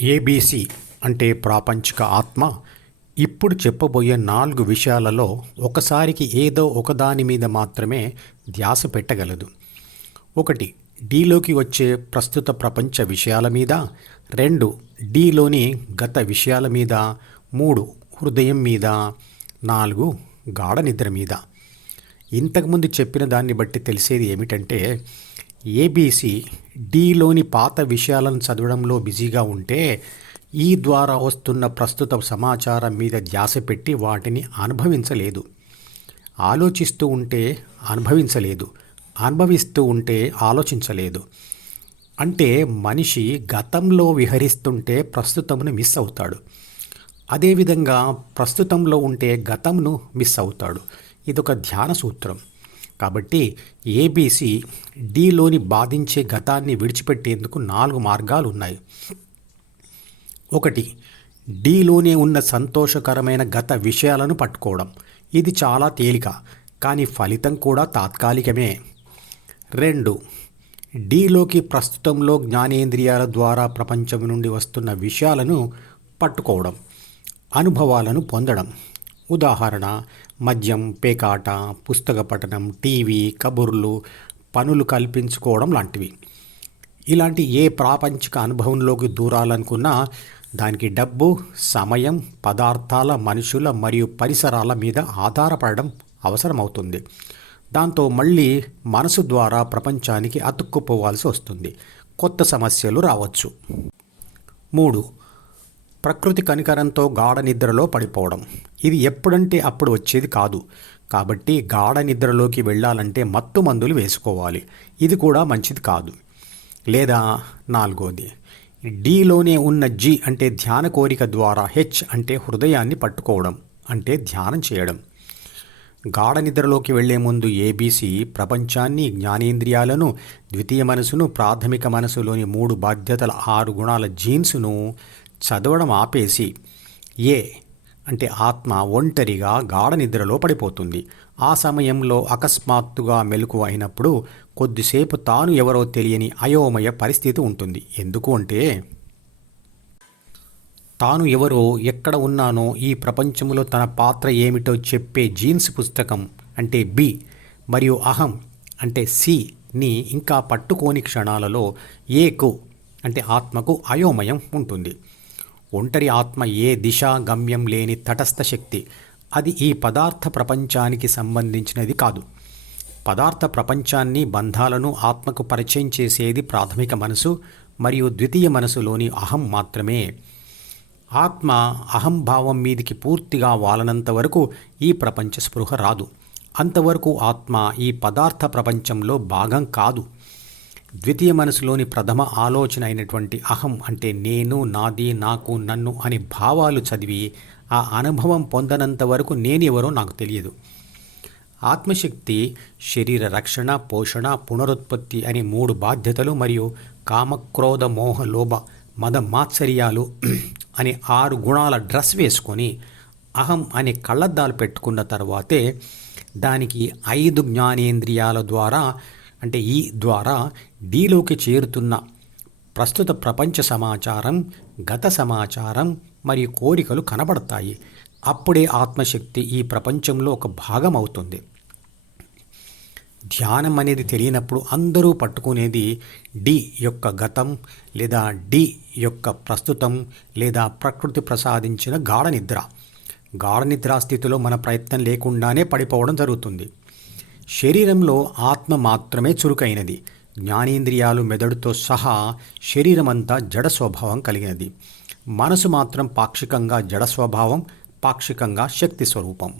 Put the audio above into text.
ABC అంటే ప్రాపంచిక ఆత్మ ఇప్పుడు చెప్పబోయే 4 విషయాలలో ఒకసారికి ఏదో ఒకదాని మీద మాత్రమే ధ్యాస పెట్టగలదు. 1. డీలోకి వచ్చే ప్రస్తుత ప్రపంచ విషయాల మీద. 2. డీలోని గత విషయాల మీద. 3. హృదయం మీద. 4. గాఢ నిద్ర మీద. ఇంతకుముందు చెప్పిన దాన్ని బట్టి తెలిసేది ఏమిటంటే ఏబీసీ డీలోని పాత విషయాలను చదవడంలో బిజీగా ఉంటే ఈ ద్వారా వస్తున్న ప్రస్తుత సమాచారం మీద ధ్యాస పెట్టి వాటిని అనుభవించలేదు. ఆలోచిస్తూ ఉంటే అనుభవించలేదు, అనుభవిస్తూ ఉంటే ఆలోచించలేదు. అంటే మనిషి గతంలో విహరిస్తుంటే ప్రస్తుతమును మిస్ అవుతాడు, అదేవిధంగా ప్రస్తుతంలో ఉంటే గతంను మిస్ అవుతాడు. ఇదొక ధ్యాన సూత్రం. కాబట్టి ఏబీసీ డీలోని బాధించే గతాన్ని విడిచిపెట్టేందుకు 4 మార్గాలు ఉన్నాయి. 1. డీలోనే ఉన్న సంతోషకరమైన గత విషయాలను పట్టుకోవడం. ఇది చాలా తేలిక, కానీ ఫలితం కూడా తాత్కాలికమే. 2. డీలోకి ప్రస్తుతంలో జ్ఞానేంద్రియాల ద్వారా ప్రపంచం నుండి వస్తున్న విషయాలను పట్టుకోవడం, అనుభవాలను పొందడం. ఉదాహరణ: మద్యం, పేకాట, పుస్తక పఠనం, టీవీ, కబుర్లు, పనులు కల్పించుకోవడం లాంటివి. ఇలాంటి ఏ ప్రాపంచిక అనుభవంలోకి దూరాలనుకున్నా దానికి డబ్బు, సమయం, పదార్థాల, మనుషుల మరియు పరిసరాల మీద ఆధారపడడం అవసరమవుతుంది. దాంతో మళ్ళీ మనసు ద్వారా ప్రపంచానికి అతుక్కుపోవాల్సి వస్తుంది. కొత్త సమస్యలు రావచ్చు. 3. ప్రకృతి కనికరంతో గాఢ నిద్రలో పడిపోవడం. ఇది ఎప్పుడంటే అప్పుడు వచ్చేది కాదు. కాబట్టి గాఢ నిద్రలోకి వెళ్ళాలంటే మత్తు మందులు వేసుకోవాలి. ఇది కూడా మంచిది కాదు. లేదా 4. డీలోనే ఉన్న జి అంటే ధ్యాన కోరిక ద్వారా హెచ్ అంటే హృదయాన్ని పట్టుకోవడం, అంటే ధ్యానం చేయడం. గాఢ నిద్రలోకి వెళ్లే ముందు ఏబీసీ ప్రపంచాన్ని, జ్ఞానేంద్రియాలను, ద్వితీయ మనసును, ప్రాథమిక మనసులోని 3 బాధ్యతల 6 గుణాల జీన్స్ను చదవడం ఆపేసి ఏ అంటే ఆత్మ ఒంటరిగా గాఢ నిద్రలో పడిపోతుంది. ఆ సమయంలో అకస్మాత్తుగా మెలకువ అయినప్పుడు కొద్దిసేపు తాను ఎవరో తెలియని అయోమయ పరిస్థితి ఉంటుంది. ఎందుకు అంటే తాను ఎవరో, ఎక్కడ ఉన్నానో, ఈ ప్రపంచంలో తన పాత్ర ఏమిటో చెప్పే జీన్స్ పుస్తకం అంటే బి మరియు అహం అంటే సిని ఇంకా పట్టుకోని క్షణాలలో ఏకు అంటే ఆత్మకు అయోమయం ఉంటుంది. ఒంటరి ఆత్మ ఏ దిశ గమ్యం లేని తటస్థ శక్తి. అది ఈ పదార్థ ప్రపంచానికి సంబంధించినది కాదు. పదార్థ ప్రపంచాన్ని, బంధాలను ఆత్మకు పరిచయం చేసేది ప్రాథమిక మనసు మరియు ద్వితీయ మనసులోని అహం మాత్రమే. ఆత్మ అహంభావం మీదికి పూర్తిగా వాలనంత వరకు ఈ ప్రపంచ స్పృహ రాదు. అంతవరకు ఆత్మ ఈ పదార్థ ప్రపంచంలో భాగం కాదు. ద్వితీయ మనసులోని ప్రథమ ఆలోచన అయినటువంటి అహం అంటే నేను, నాది, నాకు, నన్ను అనే భావాలు చదివి ఆ అనుభవం పొందనంత వరకు నేనెవరో నాకు తెలియదు. ఆత్మశక్తి శరీర రక్షణ, పోషణ, పునరుత్పత్తి అనే 3 బాధ్యతలు మరియు కామక్రోధ మోహ లోభ మద మాత్సర్యాలు అనే 6 గుణాల డ్రెస్ వేసుకొని అహం అనే కళ్ళద్దాలు పెట్టుకున్న తర్వాతే దానికి 5 జ్ఞానేంద్రియాల ద్వారా అంటే ఈ ద్వారా డీలోకి చేరుతున్న ప్రస్తుత ప్రపంచ సమాచారం, గత సమాచారం మరియు కోరికలు కనబడతాయి. అప్పుడే ఆత్మశక్తి ఈ ప్రపంచంలో ఒక భాగం అవుతుంది. ధ్యానం అనేది తెలియనప్పుడు అందరూ పట్టుకునేది డి యొక్క గతం లేదా డి యొక్క ప్రస్తుతం లేదా ప్రకృతి ప్రసాదించిన గాఢ నిద్ర. గాఢ నిద్రా స్థితిలో మన ప్రయత్నం లేకుండానే పడిపోవడం జరుగుతుంది. శరీరంలో ఆత్మ మాత్రమే చురుకైనది. జ్ఞానేంద్రియాలు, మెదడుతో సహా శరీరమంతా జడ స్వభావం కలిగినది. మనసు మాత్రం పాక్షికంగా జడ స్వభావం, పాక్షికంగా శక్తి స్వరూపం.